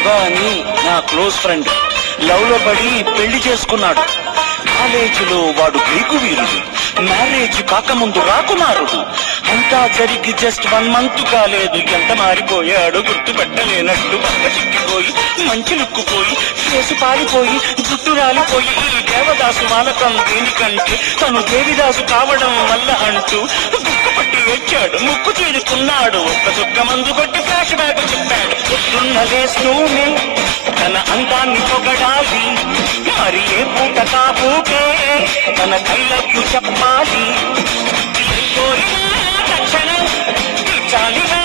శివ అని నా close friend love లో పడి పెళ్లి చేసుకున్నాడు. కాలేజీలో వాడు గ్రీకు వీరుడు, మ్యారేజ్ కాకముందు రాకుమారుడు. అంతా జరిగి జస్ట్ 1 month కాలేదు, ఎంత మారిపోయాడు గుర్తుపెట్టలేనట్టు. పక్క చిక్కిపోయి మంచి లుక్కుపోయి కేసు పారిపోయి జుట్టు రాలిపోయి ఈ దేవదాసు వాలకం దేనికంటే తను దేవిదాసు కావడం వల్ల అంటూ బుక్కు పట్టి వచ్చాడు, ముక్కు చీరుకున్నాడు. ఒక్క చుక్క మందు కొట్టి ఫ్లాష్ బ్యాక్ చెప్పాడు. పొద్దున్న లేస్తూనే తన అందాన్ని పొగడాలి, మరి ఏ పూట కాపుకే తన కైలవ్యు చెప్పాలి. తక్షణం తీర్చాలిగా